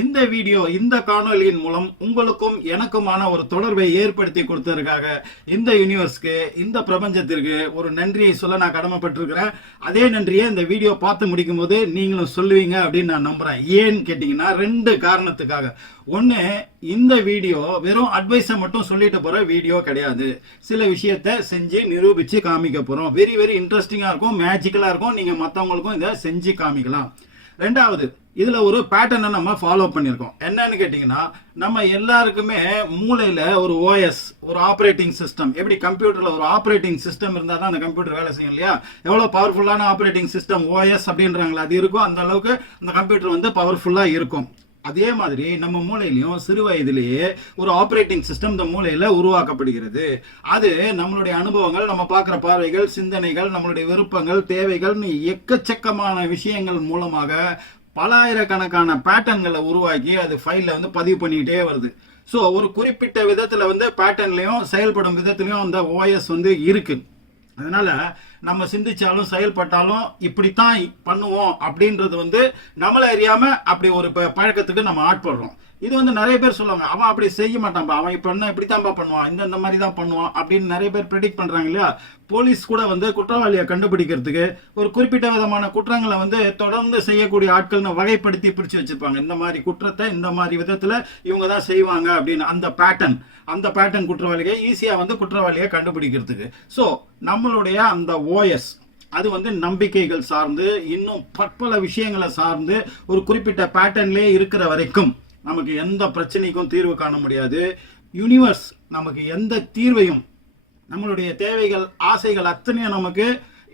இந்த வீடியோ இந்த காணொலியின் மூலம் உங்களுக்கும் எனக்குமான ஒரு தொடர்பை ஏற்படுத்தி கொடுத்ததற்காக இந்த யூனிவர்ஸ்க்கு இந்த பிரபஞ்சத்திற்கு ஒரு நன்றியை சொல்ல நான் கடமைப்பட்டிருக்கிறேன். அதே நன்றியை இந்த வீடியோ பார்த்து முடிக்கும் போது நீங்களும் சொல்லுவீங்க அப்படின்னு நான் நம்புறேன். ஏன்னு கேட்டீங்கன்னா ரெண்டு காரணத்துக்காக. ஒன்று, இந்த வீடியோ வெறும் அட்வைஸை மட்டும் சொல்லிட்டு போற வீடியோ கிடையாது. சில விஷயத்த செஞ்சு நிரூபிச்சு காமிக்க போறோம். வெரி வெரி இன்ட்ரெஸ்டிங்கா இருக்கும், மேஜிக்கலா இருக்கும். நீங்க மற்றவங்களுக்கும் இதை செஞ்சு காமிக்கலாம். ரெண்டாவது, இதுல ஒரு பேட்டர்னை நம்ம ஃபாலோ பண்ணியிருக்கோம். என்னன்னு கேட்டீங்கன்னா, நம்ம எல்லாருக்குமே மூளையில ஒரு ஓஎஸ், ஒரு ஆப்ரேட்டிங் சிஸ்டம், எப்படி கம்ப்யூட்டர்ல ஒரு ஆப்ரேட்டிங் சிஸ்டம் இருந்தால் தான் அந்த கம்ப்யூட்டர் வேலை செய்யும் இல்லையா? எவ்வளோ பவர்ஃபுல்லான ஆப்ரேட்டிங் சிஸ்டம் ஓஎஸ் அப்படின்றாங்களா, அது இருக்கும். அந்த அளவுக்கு அந்த கம்ப்யூட்டர் வந்து பவர்ஃபுல்லா இருக்கும். அதே மாதிரி நம்ம மூளையிலையும் சிறு வயதிலேயே ஒரு ஆப்ரேட்டிங் சிஸ்டம் இந்த மூளையில உருவாக்கப்படுகிறது. அது நம்மளுடைய அனுபவங்கள், நம்ம பார்க்குற பார்வைகள், சிந்தனைகள், நம்மளுடைய விருப்பங்கள், தேவைகள், எக்கச்சக்கமான விஷயங்கள் மூலமாக பல ஆயிரக்கணக்கான பேட்டர்ன்களை உருவாக்கி அது ஃபைலில் வந்து பதிவு பண்ணிக்கிட்டே வருது. ஸோ ஒரு குறிப்பிட்ட விதத்தில் வந்து பேட்டர்ன்லையும் செயல்படும் விதத்துலையும் அந்த ஓஎஸ் வந்து இருக்கு. அதனால நம்ம சிந்திச்சாலும் செயல்பட்டாலும் இப்படித்தான் பண்ணுவோம் அப்படின்றது வந்து நம்மளை அறியாம அப்படி ஒரு பழக்கத்துக்கு நம்ம ஆட்படுறோம். இது வந்து நிறைய பேர் சொல்லுவாங்க, அவன் அப்படி செய்ய மாட்டான்பா, அவன் இப்ப என்ன இப்படித்தான்பா பண்ணுவான், இந்த மாதிரி தான் பண்ணுவான் அப்படின்னு நிறைய பேர் ப்ரெடிக்ட் பண்றாங்க இல்லையா? போலீஸ் கூட வந்து குற்றவாளியை கண்டுபிடிக்கிறதுக்கு ஒரு குறிப்பிட்ட விதமான குற்றங்களை வந்து தொடர்ந்து செய்யக்கூடிய ஆட்கள்னு வகைப்படுத்தி பிடிச்சு வச்சிருப்பாங்க. இந்த மாதிரி குற்றத்தை இந்த மாதிரி விதத்துல இவங்க தான் செய்வாங்க அப்படின்னு அந்த பேட்டர்ன் குற்றவாளியை ஈஸியா வந்து குற்றவாளியை கண்டுபிடிக்கிறதுக்கு. ஸோ நம்மளுடைய அந்த ஓஎஸ் அது வந்து நம்பிக்கைகள் சார்ந்து இன்னும் பற்பல விஷயங்களை சார்ந்து ஒரு குறிப்பிட்ட பேட்டர்ன்லேயே இருக்கிற வரைக்கும் நமக்கு எந்த பிரச்சனைக்கும் தீர்வு காண முடியாது. யூனிவர்ஸ் நமக்கு எந்த தீர்வையும், நம்மளுடைய தேவைகள், ஆசைகள் அத்தனையும் நமக்கு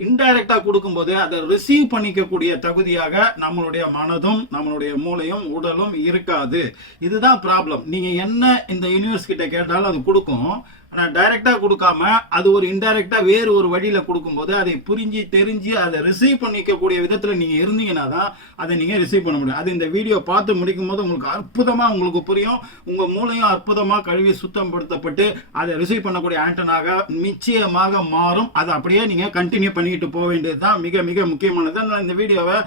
இன்டைரக்டா கொடுக்கும்போது அதை ரிசீவ் பண்ணிக்கக்கூடிய தகுதியாக நம்மளுடைய மனதும் நம்மளுடைய மூளையும் உடலும் இருக்காது. இதுதான் ப்ராப்ளம். நீங்க என்ன இந்த யூனிவர்ஸ் கிட்ட கேட்டாலும் அது கொடுக்கும். ஆனால் டைரக்டா கொடுக்காம அது ஒரு இன்டைரக்டா வேறு ஒரு வழியில கொடுக்கும்போது அதை புரிஞ்சு தெரிஞ்சு அதை ரிசீவ் பண்ணிக்கக்கூடிய விதத்துல நீங்க இருந்தீங்கன்னா தான் அதை நீங்க ரிசீவ் பண்ண முடியும். அது இந்த வீடியோ பார்த்து முடிக்கும் போது உங்களுக்கு அற்புதமா உங்களுக்கு புரியும். உங்க மூளையும் அற்புதமா கழுவி சுத்தம் படுத்தப்பட்டு அதை ரிசீவ் பண்ணக்கூடிய ஆண்டனாக நிச்சயமாக மாறும். அதை அப்படியே நீங்க கண்டினியூ பண்ணிட்டு போக வேண்டியதுதான் மிக மிக முக்கியமானது. இந்த வீடியோவை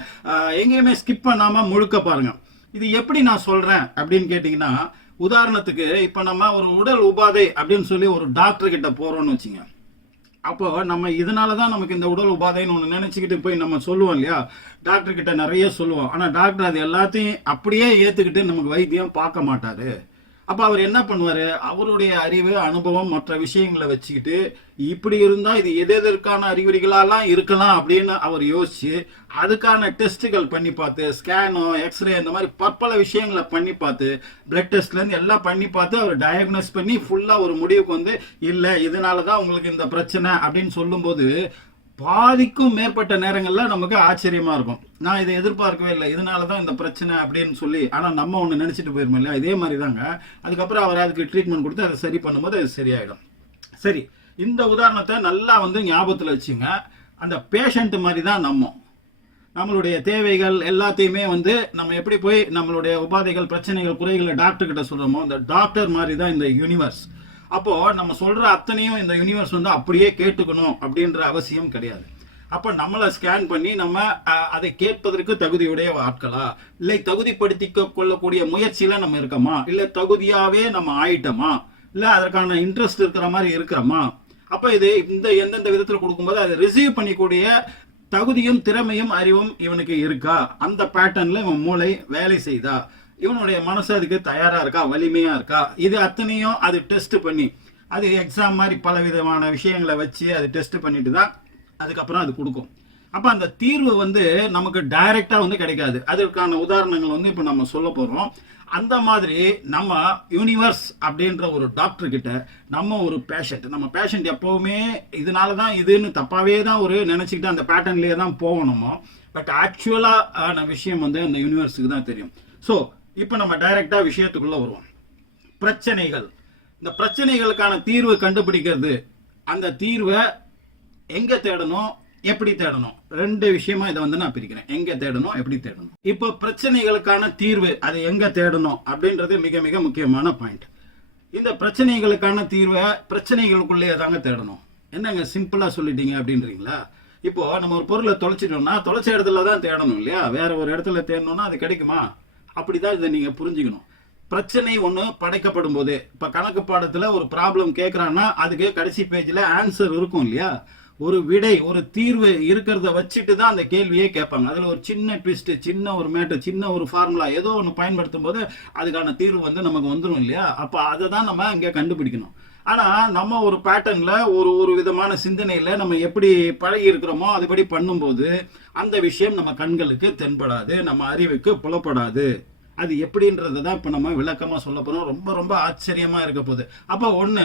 எங்கேயுமே ஸ்கிப் பண்ணாம முழுக்க பாருங்க. இது எப்படி நான் சொல்றேன் அப்படின்னு கேட்டீங்கன்னா, உதாரணத்துக்கு இப்ப நம்ம ஒரு உடல் உபாதை அப்படின்னு சொல்லி ஒரு டாக்டர் கிட்ட போறோம்னு வச்சுங்க. அப்போ நம்ம இதனாலதான் நமக்கு இந்த உடல் உபாதைன்னு ஒண்ணு நினைச்சுக்கிட்டு போய் நம்ம சொல்லுவோம் இல்லையா? டாக்டர் கிட்ட நிறைய சொல்லுவோம். ஆனா டாக்டர் அது எல்லாத்தையும் அப்படியே ஏத்துக்கிட்டு நமக்கு வைத்தியம் பார்க்க மாட்டாரு. அப்ப அவர் என்ன பண்ணுவாரு? அவருடைய அறிவு, அனுபவம், மற்ற விஷயங்களை வச்சுக்கிட்டு இப்படி இருந்தா இது எதற்கான அறிகுறிகளெல்லாம் இருக்கலாம் அப்படின்னு அவர் யோசிச்சு அதுக்கான டெஸ்ட்டுகள் பண்ணி பார்த்து, ஸ்கேனோ எக்ஸ்ரே இந்த மாதிரி பற்பல விஷயங்களை பண்ணி பார்த்து, பிளட் டெஸ்ட்ல இருந்து எல்லாம் பண்ணி பார்த்து அவர் டயக்னோஸ் பண்ணி ஃபுல்லா ஒரு முடிவுக்கு வந்து இல்ல இதனாலதான் உங்களுக்கு இந்த பிரச்சனை அப்படின்னு சொல்லும்போது பாதிக்கும் மேற்பட்ட நேரங்கள்ல நமக்கு ஆச்சரியமா இருக்கும். நான் இதை எதிர்பார்க்கவே இல்லை, இதனாலதான் இந்த பிரச்சனை அப்படின்னு சொல்லி. ஆனா நம்ம ஒண்ணு நினைச்சிட்டு போயிருமோ இல்லையா? இதே மாதிரி தாங்க. அதுக்கப்புறம் அவர் அதுக்கு ட்ரீட்மெண்ட் கொடுத்து அதை சரி பண்ணும்போது அது சரியாயிடும். சரி, இந்த உதாரணத்தை நல்லா வந்து ஞாபகத்துல வச்சுங்க. அந்த பேஷண்ட் மாதிரி தான் நம்மளுடைய தேவைகள் எல்லாத்தையுமே வந்து நம்ம எப்படி போய் நம்மளுடைய உபாதைகள், பிரச்சனைகள், குறைகளை டாக்டர் கிட்ட சொல்றோமோ, அந்த டாக்டர் மாதிரி தான் இந்த யூனிவர்ஸ். அப்போ நம்ம சொல்ற அத்தனையும் இந்த யூனிவர்ஸ் வந்து அப்படியே கேட்டுக்கணும் அப்படின்ற அவசியம் கிடையாது. அப்ப நம்மளை ஸ்கேன் பண்ணி நம்ம அதை கேட்பதற்கு தகுதியுடைய ஆட்களா, இல்லை தகுதிப்படுத்தி கொள்ளக்கூடிய முயற்சியில நம்ம இருக்கோமா, இல்ல தகுதியாவே நம்ம ஆயிட்டோமா, இல்ல அதற்கான இன்ட்ரெஸ்ட் இருக்கிற மாதிரி இருக்கிறோமா? அப்ப இது இந்த எந்தெந்த விதத்துல கொடுக்கும்போது அதை ரிசீவ் பண்ணிக்கூடிய தகுதியும் திறமையும் அறிவும் இவனுக்கு இருக்கா, அந்த பேட்டர்ன்ல இவன் மூளை வேலை செய்தா, இவனுடைய மனசு அதுக்கு தயாரா இருக்கா, வலிமையா இருக்கா, இது அத்தனையும் அது டெஸ்ட் பண்ணி, அது எக்ஸாம் மாதிரி பல விதமான விஷயங்களை வச்சு அது டெஸ்ட் பண்ணிட்டு தான் அதுக்கப்புறம் அது கொடுக்கும். அப்ப அந்த தீர்வு வந்து நமக்கு டைரக்டா வந்து கிடைக்காது. அதற்கான உதாரணங்கள் வந்து இப்ப நம்ம சொல்ல போறோம். அந்த மாதிரி நம்ம யூனிவர்ஸ் அப்படின்ற ஒரு டாக்டர் கிட்ட நம்ம ஒரு பேஷண்ட் எப்பவுமே இதனாலதான் இதுன்னு தப்பாவே தான் ஒரு நினைச்சுக்கிட்டு அந்த பேட்டர்ன்லயே தான் போகணுமோ. பட் ஆக்சுவலா ஆன விஷயம் வந்து அந்த யூனிவர்ஸுக்கு தான் தெரியும். ஸோ இப்போ நம்ம டைரக்டா விஷயத்துக்குள்ள வருவோம். பிரச்சனைகள், இந்த பிரச்சனைகளுக்கான தீர்வு கண்டுபிடிக்கிறது, அந்த தீர்வை எங்க தேடணும், எப்படி தேடணும், ரெண்டு விஷயமா இதை வந்து நான் பிரிக்கிறேன். எங்க தேடணும், எப்படி தேடணும். இப்போ பிரச்சனைகளுக்கான தீர்வு அது எங்க தேடணும் அப்படின்றது மிக மிக முக்கியமான பாயிண்ட். இந்த பிரச்சனைகளுக்கான தீர்வை பிரச்சனைகளுக்குள்ளேயே தாங்க தேடணும். என்னங்க சிம்பிளா சொல்லிட்டீங்க அப்படின்றீங்களா? இப்போ நம்ம ஒரு பொருளை தொலைச்சிட்டோம்னா தொலைச்ச இடத்துல தான் தேடணும் இல்லையா? வேற ஒரு இடத்துல தேடணும்னா அது கிடைக்குமா? அப்படிதான் இதை நீங்க புரிஞ்சுக்கணும். பிரச்சனை ஒண்ணு படைக்கப்படும் போது, இப்ப கணக்கு பாடத்துல ஒரு ப்ராப்ளம் கேட்கறான்னா அதுக்கு கடைசி பேஜ்ல ஆன்சர் இருக்கும் இல்லையா, ஒரு விடை ஒரு தீர்வு இருக்கிறத வச்சுட்டு தான் அந்த கேள்வியே கேட்பாங்க. அதுல ஒரு சின்ன ட்விஸ்ட், சின்ன ஒரு மேட்டர், சின்ன ஒரு ஃபார்முலா ஏதோ ஒன்று பயன்படுத்தும் போது அதுக்கான தீர்வு வந்து நமக்கு வந்துடும் இல்லையா. அப்ப அதை தான் நம்ம இங்க கண்டுபிடிக்கணும். ஆனா நம்ம ஒரு பேட்டர்ன்ல ஒரு விதமான சிந்தனையில நம்ம எப்படி பழகி இருக்கிறோமோ அதுபடி பண்ணும்போது அந்த விஷயம் நம்ம கண்களுக்கு தென்படாது, நம்ம அறிவுக்கு புலப்படாது. அது எப்படின்றத தான் இப்ப நம்ம விளக்கமா சொல்ல போறோம். ரொம்ப ரொம்ப ஆச்சரியமா இருக்க போகுது. அப்ப ஒண்ணு,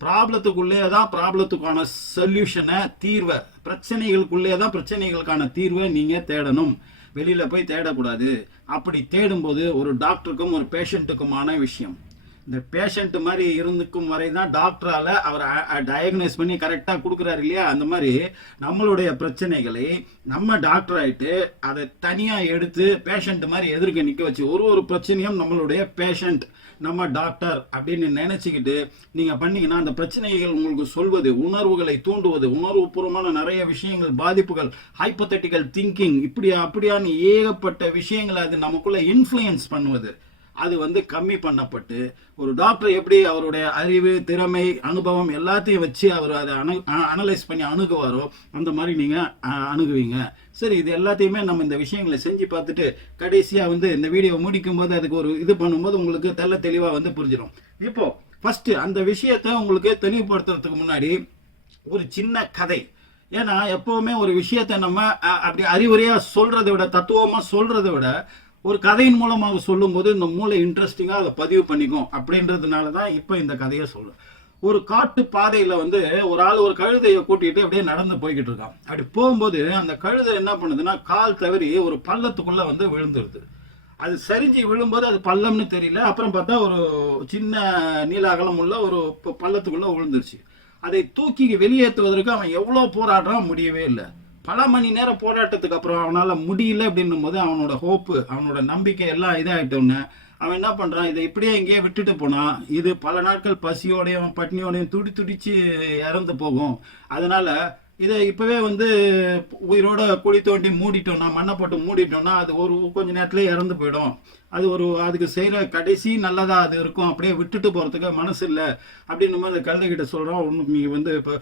ப்ராப்ளத்துக்குள்ளே தான் ப்ராப்ளத்துக்கான சொல்யூஷனை, தீர்வை, பிரச்சனைகளுக்குள்ளே தான் பிரச்சனைகளுக்கான தீர்வை நீங்க தேடணும். வெளியில போய் தேடக்கூடாது. அப்படி தேடும்போது ஒரு டாக்டருக்கும் ஒரு பேஷண்ட்டுக்குமான விஷயம், இந்த பேஷண்ட் மாதிரி இருந்துக்கும் வரை தான் டாக்டரால அவர் டயக்னைஸ் பண்ணி கரெக்டாக கொடுக்குறாரு இல்லையா. அந்த மாதிரி நம்மளுடைய பிரச்சனைகளை நம்ம டாக்டர் ஆகிட்டு அதை தனியாக எடுத்து பேஷண்ட் மாதிரி எதிர்க்க நிற்க வச்சு ஒரு பிரச்சனையும் நம்மளுடைய பேஷண்ட் நம்ம டாக்டர் அப்படின்னு நினைச்சுக்கிட்டு நீங்க பண்ணீங்கன்னா அந்த பிரச்சனைகள் உங்களுக்கு சொல்வது, உணர்வுகளை தூண்டுவது, உணர்வுபூர்வமான நிறைய விஷயங்கள், பாதிப்புகள், ஹைப்போதெட்டிக்கல் திங்கிங், அப்படியான ஏகப்பட்ட விஷயங்களை அது நமக்குள்ள இன்ஃப்ளூயன்ஸ் பண்ணுவது, அது வந்து கம்மி பண்ணப்பட்டு ஒரு டாக்டர் எப்படி அவருடைய அறிவு, திறமை, அனுபவம் எல்லாத்தையும் வச்சு அவர் அதை அனலைஸ் பண்ணி அணுகுவாரோ அந்த மாதிரி நீங்க அணுகுவீங்க. சரி, இது எல்லாத்தையுமே நம்ம இந்த விஷயங்களை செஞ்சு பார்த்துட்டு கடைசியா வந்து இந்த வீடியோ முடிக்கும் போது அதுக்கு ஒரு இது பண்ணும்போது உங்களுக்கு தெளிவா வந்து புரிஞ்சிடும். இப்போ ஃபர்ஸ்ட் அந்த விஷயத்த உங்களுக்கு தெளிவுபடுத்துறதுக்கு முன்னாடி ஒரு சின்ன கதை. ஏன்னா எப்பவுமே ஒரு விஷயத்த நம்ம அப்படி அறிவுரையா சொல்றதை விட, தத்துவமா சொல்றதை விட ஒரு கதையின் மூலமாக சொல்லும் போது இந்த மூளை இன்ட்ரெஸ்டிங்கா அதை பதிவு பண்ணிக்கும். அப்படின்றதுனால தான் இப்ப இந்த கதையை சொல்றேன். ஒரு காட்டு பாதையில வந்து ஒரு ஆள் ஒரு கழுதையை கூட்டிட்டு அப்படியே நடந்து போய்கிட்டு இருக்கான். அப்படி போகும்போது அந்த கழுதை என்ன பண்ணுதுன்னா கால் தவறி ஒரு பள்ளத்துக்குள்ள வந்து விழுந்துருது. அது சரிஞ்சு விழும்போது அது பள்ளம்னு தெரியல. அப்புறம் பார்த்தா ஒரு சின்ன நீலாகலம் உள்ள ஒரு பள்ளத்துக்குள்ள விழுந்துருச்சு. அதை தூக்கி வெளியேற்றுவதற்கு அவன் எவ்வளவு போராடுறான், முடியவே இல்லை. பல மணி நேரம் போராட்டத்துக்கு அப்புறம் அவனால முடியல அப்படின்னும் போது அவனோட ஹோப்பு, அவனோட நம்பிக்கை எல்லாம் இதாகிட்டோன்னு அவன் என்ன பண்றான், இதை இப்படியே இங்கேயே விட்டுட்டு போனா இது பல நாட்கள் பசியோடையும் பட்னியோடையும் துடிச்சு இறந்து போகும். அதனால இதை இப்பவே வந்து உயிரோட குழி தோண்டி மூடிட்டோம்னா, மண்ணை போட்டு மூடிட்டோம்னா அது கொஞ்ச நேரத்துல இறந்து போயிடும். அது அதுக்கு செய்யற கடைசி நல்லதா அது இருக்கும். அப்படியே விட்டுட்டு போறதுக்கு மனசு இல்லை அப்படின்னு அந்த கழுதை கிட்ட சொல்றோம். நீ வந்து இப்போ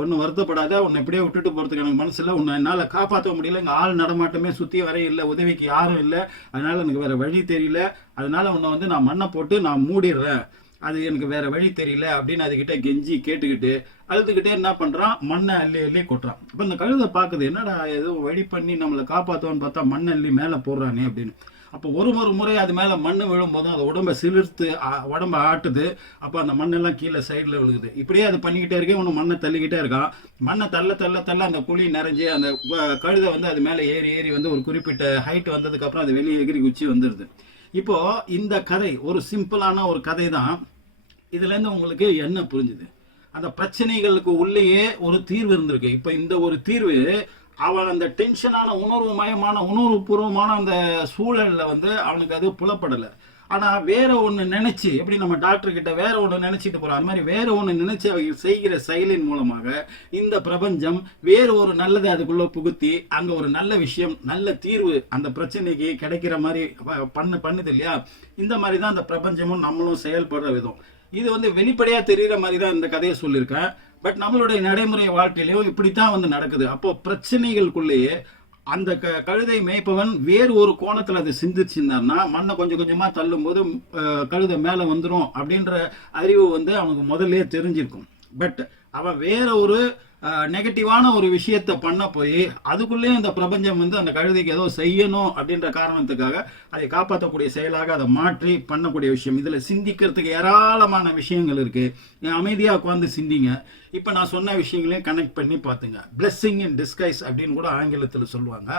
ஒன்றும் வருத்தப்படாத, உன்னை எப்படியே விட்டுட்டு போறதுக்கு எனக்கு மனசு இல்லை, உன்னை என்னால் காப்பாற்ற முடியல, இங்கே ஆள் நடமாட்டமே சுற்றி வர இல்லை, உதவிக்கு யாரும் இல்லை, அதனால எனக்கு வேற வழி தெரியல, அதனால உன்னை வந்து நான் மண்ணை போட்டு நான் மூடிடுறேன், அது எனக்கு வேற வழி தெரியல அப்படின்னு அதுகிட்ட கெஞ்சி கேட்டுக்கிட்டு அழுதுகிட்டே என்ன பண்றான், மண்ணை அள்ளி கொட்டுறான். அப்ப இந்த கழுதை பாக்குது, என்னடா ஏதோ வழி பண்ணி நம்மளை காப்பாற்றுவான்னு பார்த்தா மண்ணை அள்ளி மேலே போடுறானே அப்படின்னு. அப்போ ஒரு முறை அது மேலே மண் விழும் போதும் அது உடம்பை சிலிர்த்து உடம்ப ஆட்டுது. அப்போ அந்த மண்ணெல்லாம் கீழே சைடில் விழுகுது. இப்படியே அது பண்ணிக்கிட்டே இருக்கேன், ஒன்று மண்ணை தள்ளிக்கிட்டே இருக்கான். மண்ணை தள்ள அந்த குழி நிறைஞ்சு அந்த கழுதை வந்து அது மேலே ஏறி வந்து ஒரு குறிப்பிட்ட ஹைட் வந்ததுக்கப்புறம் அது வெளியே எகிரி குச்சி வந்துடுது. இப்போ இந்த கதை ஒரு சிம்பிளான ஒரு கதை தான். இதுல இருந்து உங்களுக்கு என்ன புரிஞ்சுது, அந்த பிரச்சனைகளுக்கு உள்ளேயே ஒரு தீர்வு இருந்திருக்கு. இப்ப இந்த ஒரு தீர்வு அவன் அந்த டென்ஷனான உணர்வுபூர்வமான அந்த சூழல்ல வந்து அவனுக்கு அது புலப்படலை. ஆனா வேற ஒண்ணு நினைச்சு, எப்படி நம்ம டாக்டர் கிட்ட வேற ஒண்ணு நினைச்சிட்டு போறோம், அந்த மாதிரி வேற ஒண்ணு நினைச்சு அவங்க செய்கிற செயலின் மூலமாக இந்த பிரபஞ்சம் வேற ஒரு நல்லதை அதுக்குள்ள புகுத்தி அங்க ஒரு நல்ல விஷயம், நல்ல தீர்வு அந்த பிரச்சனைக்கு கிடைக்கிற மாதிரி பண்ணுது இல்லையா. இந்த மாதிரி தான் அந்த பிரபஞ்சமும் நம்மளும் செயல்படுற விதம். இது வந்து வெளிப்படையா தெரிகிற மாதிரி தான் இந்த கதையை சொல்லியிருக்கேன். பட் நம்மளுடைய நடைமுறை வாழ்க்கையிலையும் இப்படித்தான் வந்து நடக்குது. அப்போ பிரச்சனைகளுக்குள்ளேயே அந்த கழுதை மேய்ப்பவன் வேறு ஒரு கோணத்துல அதை சிந்திச்சிருந்தார்னா மண்ணை கொஞ்சம் கொஞ்சமா தள்ளும் போது கழுதை மேல வந்துடும் அப்படின்ற அறிவு வந்து அவனுக்கு முதல்ல தெரிஞ்சிருக்கும். பட் அவன் வேற ஒரு நெகட்டிவான ஒரு விஷயத்த பண்ண போய் அதுக்குள்ளே இந்த பிரபஞ்சம் வந்து அந்த கழுதைக்கு ஏதோ செய்யணும் அப்படின்ற காரணத்துக்காக அதை காப்பாற்றக்கூடிய செயலாக அதை மாற்றி பண்ணக்கூடிய விஷயம். இதுல சிந்திக்கிறதுக்கு ஏராளமான விஷயங்கள் இருக்கு. அமைதியா உட்காந்து சிந்திங்க. இப்ப நான் சொன்ன விஷயங்களையும் கனெக்ட் பண்ணி பாத்துங்க. பிளெஸிங் இன் டிஸ்கைஸ் அப்படின்னு கூட ஆங்கிலத்தில் சொல்லுவாங்க.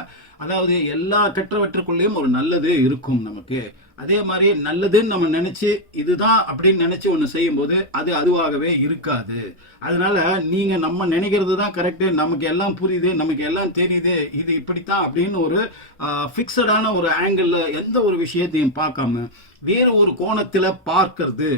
அதாவது எல்லா கெட்டவற்றுக்குள்ளேயும் ஒரு நல்லது இருக்கும் நமக்கு. அதே மாதிரி நல்லதுன்னு நம்ம நினைச்சு இதுதான் அப்படின்னு நினைச்சு ஒன்று செய்யும் போது அது அதுவாகவே இருக்காது. அதனால நீங்க நம்ம நினைக்கிறது தான் கரெக்டு, நமக்கு எல்லாம் புரியுது, நமக்கு எல்லாம் தெரியுது, இது இப்படித்தான் அப்படின்னு ஒரு ஃபிக்ஸடான ஒரு ஆங்கிள் எந்த ஒரு விஷயத்தையும் பார்க்காம வேறு ஒரு கோணத்துல பார்க்கறது.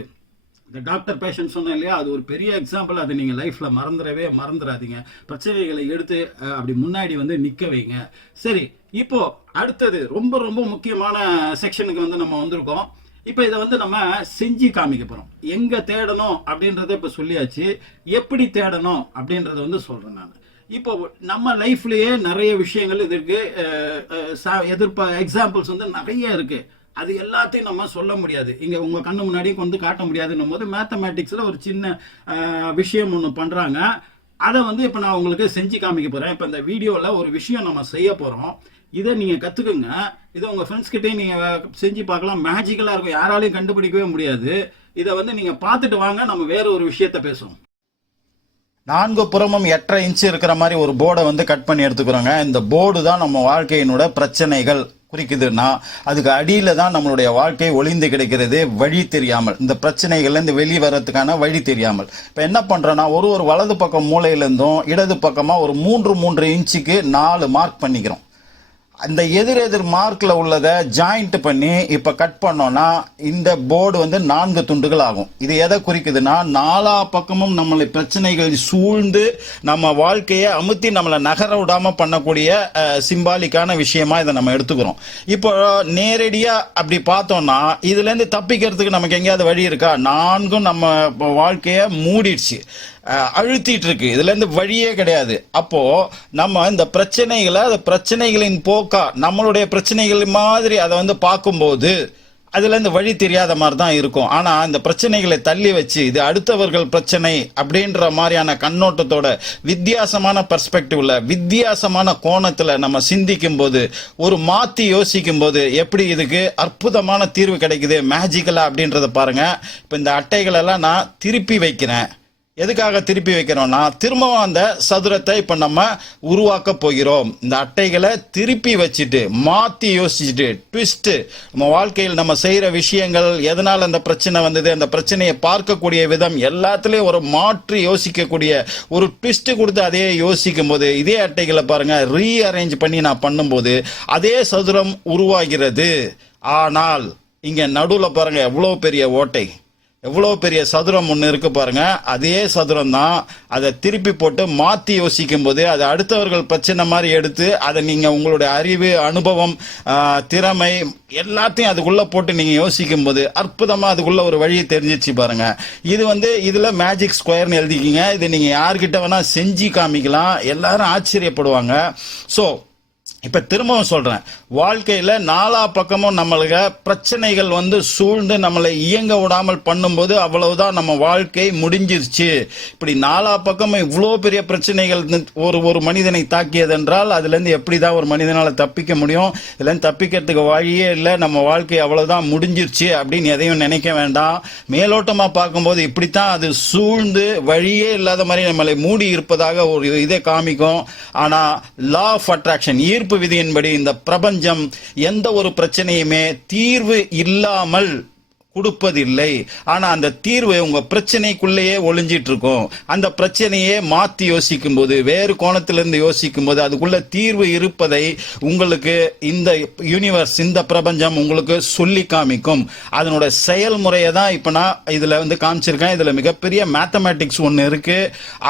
இந்த டாக்டர் பேஷண்ட் சொன்னேன் இல்லையா, அது ஒரு பெரிய எக்ஸாம்பிள். அதை நீங்கள் லைஃப்பில் மறந்துடாதீங்க. பிரச்சனைகளை எடுத்து அப்படி முன்னாடி வந்து நிற்க வைங்க. சரி, இப்போ அடுத்தது ரொம்ப ரொம்ப முக்கியமான செக்ஷனுக்கு வந்து நம்ம வந்திருக்கோம். இப்போ இதை வந்து நம்ம செஞ்சு காமிக்க போறோம். எங்க தேடணும் அப்படின்றத இப்ப சொல்லியாச்சு. எப்படி தேடணும் அப்படின்றத வந்து சொல்றேன் நான். இப்போ நம்ம லைஃப்லயே நிறைய விஷயங்கள் இதற்கு எக்ஸாம்பிள்ஸ் வந்து நிறைய இருக்கு. அது எல்லாத்தையும் நம்ம சொல்ல முடியாது, இங்க உங்க கண்ணு முன்னாடி கொண்டு காட்ட முடியாதுன்னும் போது மேத்தமேட்டிக்ஸ்ல ஒரு சின்ன விஷயம் ஒன்று பண்றாங்க. அதை வந்து இப்போ நான் உங்களுக்கு செஞ்சு காமிக்க போறேன். இப்போ இந்த வீடியோவில் ஒரு விஷயம் நம்ம செய்ய போறோம். இதை நீங்க கத்துக்குங்க. இதை உங்க ஃப்ரெண்ட்ஸ் கிட்டே நீங்க செஞ்சு பார்க்கலாம். மேஜிக்கலா இருக்கும், யாராலையும் கண்டுபிடிக்கவே முடியாது. இதை வந்து நீங்க பார்த்துட்டு வாங்க, நம்ம வேற ஒரு விஷயத்த பேசுவோம். 4 புறமும் 8.5 இன்ச்சு இருக்கிற மாதிரி ஒரு போர்டை வந்து கட் பண்ணி எடுத்துக்கிறோங்க. இந்த போர்டு தான் நம்ம வாழ்க்கையினோட பிரச்சனைகள் குறிக்குதுன்னா அதுக்கு அடியில தான் நம்மளுடைய வாழ்க்கை ஒளிந்து கிடைக்கிறது, வழி தெரியாமல். இந்த பிரச்சனைகள்ல இருந்து வெளியே வர்றதுக்கான வழி தெரியாமல் இப்ப என்ன பண்றோம்னா, ஒரு வலது பக்கம் மூலையில இருந்தும் இடது பக்கமா ஒரு 3 இன்ச்சுக்கு 4 மார்க் பண்ணிக்கிறோம். அந்த எதிர் மார்க்ல உள்ளதை ஜாயிண்ட் பண்ணி இப்ப கட் பண்ணோம்னா இந்த போர்டு வந்து 4 துண்டுகள் ஆகும். இது எதை குறிக்குதுன்னா, 4 பக்கமும் நம்மளை பிரச்சனைகள் சூழ்ந்து நம்ம வாழ்க்கையை அமுத்தி நம்மளை நகர விடாம பண்ணக்கூடிய சிம்பாலிக்கான விஷயமா இதை நம்ம எடுத்துக்கிறோம். இப்போ நேரடியா அப்படி பார்த்தோம்னா இதுல இருந்து தப்பிக்கிறதுக்கு நமக்கு எங்கேயாவது வழி இருக்கா? 4ம் நம்ம வாழ்க்கைய மூடிடுச்சு, அழுத்திட்டு இருக்கு. இதுல இருந்து வழியே கிடையாது. அப்போ நம்ம இந்த பிரச்சனைகளின் போக்கா நம்மளுடைய பிரச்சனைகள் மாதிரி அதை வந்து பார்க்கும்போது அதுல இருந்து வழி தெரியாத மாதிரி தான் இருக்கும். ஆனா இந்த பிரச்சனைகளை தள்ளி வச்சு இது அடுத்தவர்கள் பிரச்சனை அப்படின்ற மாதிரியான கண்ணோட்டத்தோட வித்தியாசமான பெர்ஸ்பெக்டிவ்ல வித்தியாசமான கோணத்துல நம்ம சிந்திக்கும் போது, ஒரு மாத்தி யோசிக்கும் போது எப்படி இதுக்கு அற்புதமான தீர்வு கிடைக்குது மேஜிக்கலா அப்படின்றத பாருங்க. இப்ப இந்த அட்டைகள் எல்லாம் நான் திருப்பி வைக்கிறேன். எதுக்காக திருப்பி வைக்கிறோம்னா, திரும்பவும் அந்த சதுரத்தை இப்ப நம்ம உருவாக்க போகிறோம். இந்த அட்டைகளை திருப்பி வச்சுட்டு மாத்தி யோசிச்சுட்டு ட்விஸ்ட், நம்ம வாழ்க்கையில் நம்ம செய்யற விஷயங்கள், எதனால அந்த பிரச்சனை வந்தது, அந்த பிரச்சனையை பார்க்கக்கூடிய விதம் எல்லாத்துலயும் ஒரு மாற்றி யோசிக்கக்கூடிய ஒரு ட்விஸ்ட் கொடுத்து அதே யோசிக்கும் போது இதே அட்டைகளை பாருங்க ரீஅரேஞ்ச் பண்ணி நான் பண்ணும்போது அதே சதுரம் உருவாகிறது. ஆனால் இங்க நடுவுல பாருங்க எவ்வளவு பெரிய ஓட்டை, எவ்வளவு பெரிய சதுரம் ஒன்று இருக்கு பாருங்க. அதே சதுரம் தான். அதை திருப்பி போட்டு மாத்தி யோசிக்கும் போது அது அடுத்தவர்கள் பிரச்சனை மாதிரி எடுத்து அதை நீங்க உங்களுடைய அறிவு, அனுபவம், திறமை எல்லாத்தையும் அதுக்குள்ள போட்டு நீங்க யோசிக்கும் போது அற்புதமா அதுக்குள்ள ஒரு வழியை தெரிஞ்சிச்சு பாருங்க. இது வந்து இதுல மேஜிக் ஸ்கொயர்னு எழுதிக்கிங்க. இது நீங்க யார்கிட்ட வேணா செஞ்சு காமிக்கலாம், எல்லாரும் ஆச்சரியப்படுவாங்க. சோ இப்ப திரும்பவும் சொல்றேன், வாழ்க்கையில 4 பக்கமும் நம்மளுக்கு பிரச்சனைகள் வந்து சூழ்ந்து நம்மளை இயங்க விடாமல் பண்ணும்போது அவ்வளவுதான், நம்ம வாழ்க்கை முடிஞ்சிருச்சு. இப்படி 4 பக்கமும் இவ்வளவு பெரிய பிரச்சனைகள் ஒரு மனிதனை தாக்கியது என்றால் அதுல இருந்து எப்படிதான் ஒரு மனிதனால தப்பிக்க முடியும்? இதுல இருந்து தப்பிக்கிறதுக்கு வழியே இல்லை, நம்ம வாழ்க்கை அவ்வளவுதான் முடிஞ்சிருச்சு அப்படின்னு எதையும் நினைக்க வேண்டாம். மேலோட்டமா பார்க்கும்போது இப்படித்தான் அது சூழ்ந்து வழியே இல்லாத மாதிரி நம்மளை மூடி இருப்பதாக ஒரு இதை காமிக்கும். ஆனா லா ஆஃப் அட்ராக்ஷன், ஈர்ப்பு விதியின்படி இந்த பிரபஞ்சம் எந்த ஒரு பிரச்சனையுமே தீர்வு இல்லாமல் கொடுப்பதில்லை. ஆனா அந்த தீர்வு உங்க பிரச்சனைக்குள்ளேயே ஒளிஞ்சிட்டு இருக்கும். அந்த பிரச்சனையே மாத்தி யோசிக்கும் போது, வேறு கோணத்திலிருந்து யோசிக்கும் போது அதுக்குள்ள தீர்வு இருப்பதை உங்களுக்கு இந்த யூனிவர்ஸ், இந்த பிரபஞ்சம் உங்களுக்கு சொல்லி காமிக்கும். அதனோட செயல்முறையை தான் இப்ப நான் இதுல வந்து காமிச்சிருக்கேன். இதுல மிகப்பெரிய மேத்தமேட்டிக்ஸ் ஒன்னு இருக்கு.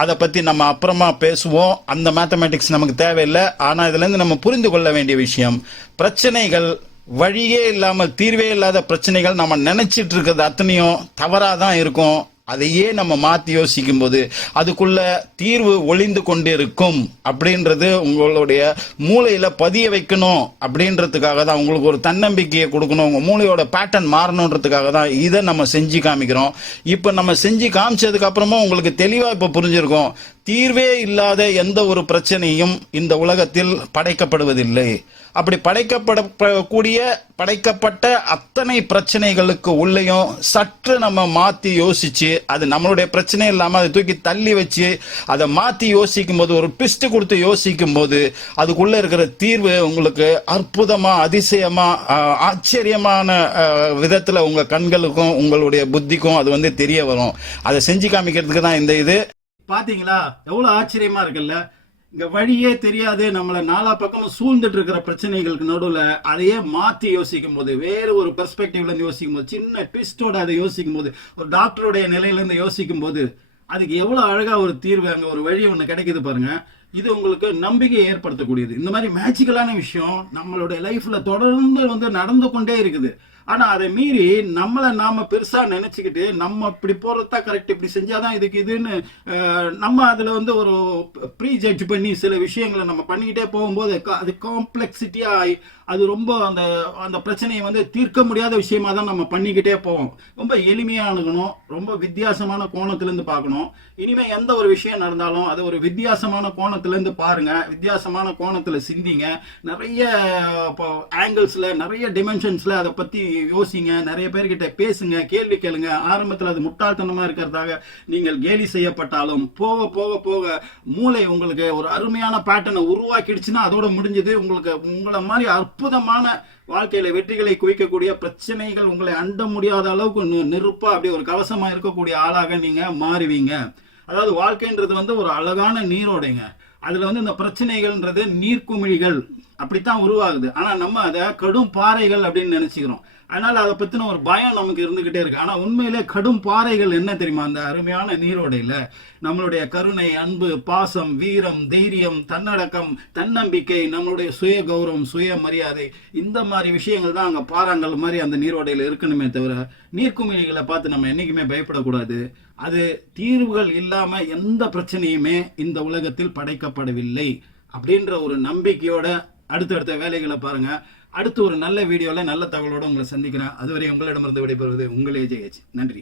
அதை பத்தி நம்ம அப்புறமா பேசுவோம். அந்த மேத்தமேட்டிக்ஸ் நமக்கு தேவையில்லை. ஆனா இதுல இருந்து நம்ம புரிந்து கொள்ள வேண்டிய விஷயம், பிரச்சனைகள் வழியே இல்லாமல், தீர்வே இல்லாத பிரச்சனைகள் நம்ம நினைச்சிட்டு இருக்கிறது அத்தனையும் தவறாதான் இருக்கும். அதையே நம்ம மாத்தி யோசிக்கும் போது அதுக்குள்ள தீர்வு ஒளிந்து கொண்டிருக்கும் அப்படின்றது உங்களுடைய மூளையில பதிய வைக்கணும். அப்படின்றதுக்காக தான், உங்களுக்கு ஒரு தன்னம்பிக்கையை கொடுக்கணும், உங்க மூளையோட பேட்டர்ன் மாறணுன்றதுக்காக தான் இதை நம்ம செஞ்சு காமிக்கிறோம். இப்ப நம்ம செஞ்சு காமிச்சதுக்கு அப்புறமா உங்களுக்கு தெளிவா இப்ப புரிஞ்சிருக்கும், தீர்வே இல்லாத எந்த ஒரு பிரச்சனையும் இந்த உலகத்தில் படைக்கப்படுவதில்லை. அப்படி படைக்கப்பட்ட அத்தனை பிரச்சனைகளுக்கு உள்ளேயும் சற்று நம்ம மாத்தி யோசிச்சு, அது நம்மளுடைய பிரச்சனை இல்லாம அதை தூக்கி தள்ளி வச்சு அதை மாத்தி யோசிக்கும் போது, ஒரு ட்விஸ்ட் கொடுத்து யோசிக்கும் போது அதுக்குள்ள இருக்கிற தீர்வு உங்களுக்கு அற்புதமா, அதிசயமா, ஆச்சரியமான விதத்துல உங்க கண்களுக்கும் உங்களுடைய புத்திக்கும் அது வந்து தெரிய வரும். அதை செஞ்சு காமிக்கிறதுக்கு தான் இந்த இது. பாத்தீங்களா எவ்வளவு ஆச்சரியமா இருக்குல்ல? இங்க வழியே தெரியாது, நம்மள 4 பக்கமும் சூழ்ந்துட்டு இருக்கிற பிரச்சனைகளுக்கு நடுவுல அதையே மாத்தி யோசிக்கும் போது, வேறு ஒரு பெர்ஸ்பெக்டிவ்ல இருந்து யோசிக்கும் போது, சின்ன ட்விஸ்டோட அதை யோசிக்கும் போது, ஒரு டாக்டருடைய நிலையில இருந்து யோசிக்கும் போது அதுக்கு எவ்வளவு அழகா ஒரு தீர்வு, அங்க ஒரு வழி ஒண்ணு கிடைக்குது பாருங்க. இது உங்களுக்கு நம்பிக்கையை ஏற்படுத்தக்கூடியது. இந்த மாதிரி மேஜிக்கலான விஷயம் நம்மளுடைய லைஃப்ல தொடர்ந்து நடந்து கொண்டே இருக்குது. ஆனா அதை மீறி நம்மளை நாம பெருசா நினைச்சுக்கிட்டு நம்ம இப்படி போறதா கரெக்ட், இப்படி செஞ்சாதான் இதுக்கு இதுன்னு நம்ம அதுல ஒரு ப்ரீ ஜட்ஜ் பண்ணி சில விஷயங்களை நம்ம பண்ணிக்கிட்டே போகும்போது அது காம்ப்ளெக்சிட்டியா ஆகி அது ரொம்ப அந்த அந்த பிரச்சனையை தீர்க்க முடியாத விஷயமா தான் நம்ம பண்ணிக்கிட்டே போவோம். ரொம்ப எளிமையா அணுகணும், ரொம்ப வித்தியாசமான கோணத்திலிருந்து பார்க்கணும். இனிமே எந்த ஒரு விஷயம் நடந்தாலும் அது ஒரு வித்தியாசமான கோணத்திலிருந்து பாருங்க, வித்தியாசமான கோணத்துல சிந்திங்க, நிறைய ஆங்கிள்ஸ்ல நிறைய டிமென்ஷன்ஸ்ல அதை பத்தி யோசிங்க, நிறைய பேர்கிட்ட பேசுங்க, கேள்வி கேளுங்க. ஆரம்பத்தில் அது முட்டாள்தனமா இருக்கிறதாக நீங்கள் கேலி செய்யப்பட்டாலும் போக போக போக மூளை உங்களுக்கு ஒரு அருமையான பேட்டர்னை உருவாக்கிடுச்சுன்னா அதோட முடிஞ்சது. உங்களுக்கு உங்களை மாதிரி அற்புதமான வாழ்க்கையில வெற்றிகளை குவிக்கக்கூடிய, பிரச்சனைகள் உங்களை அண்ட முடியாத அளவுக்கு நெருப்பா அப்படியே ஒரு கவசமா இருக்கக்கூடிய ஆளாக நீங்க மாறுவீங்க. அதாவது வாழ்க்கைன்றது ஒரு அழகான நீரோடைங்க. அதுல இந்த பிரச்சனைகள்ன்றது நீர்க்குமிழிகள் அப்படித்தான் உருவாகுது. ஆனா நம்ம அதை கடும் பாறைகள் அப்படின்னு நினைச்சுக்கிறோம். அதனால அதை பத்தின ஒரு பயம் நமக்கு இருந்துகிட்டே இருக்கு. ஆனா உண்மையிலே கடும் பாறைகள் என்ன தெரியுமா? அந்த அருமையான நீரோடையில நம்மளுடைய கருணை, அன்பு, பாசம், வீரம், தைரியம், தன்னடக்கம், தன்னம்பிக்கை, நம்மளுடைய சுய கௌரவம், சுய மரியாதை, இந்த மாதிரி விஷயங்கள் தான் அங்க பாறாங்கல் மாதிரி அந்த நீரோடையில இருக்கணுமே தவிர நீர்க்குமிழிகளை பார்த்து நம்ம என்னைக்குமே பயப்படக்கூடாது. அது தீர்வுகள் இல்லாம எந்த பிரச்சனையுமே இந்த உலகத்தில் படைக்கப்படவில்லை அப்படின்ற ஒரு நம்பிக்கையோட அடுத்தடுத்த வேலைகளை பாருங்க. அடுத்து ஒரு நல்ல வீடியோல நல்ல தகவலோட உங்களை சந்திக்கிறேன். அதுவரை உங்களிடமிருந்து விடைபெறுவது உங்கள் AJH. நன்றி.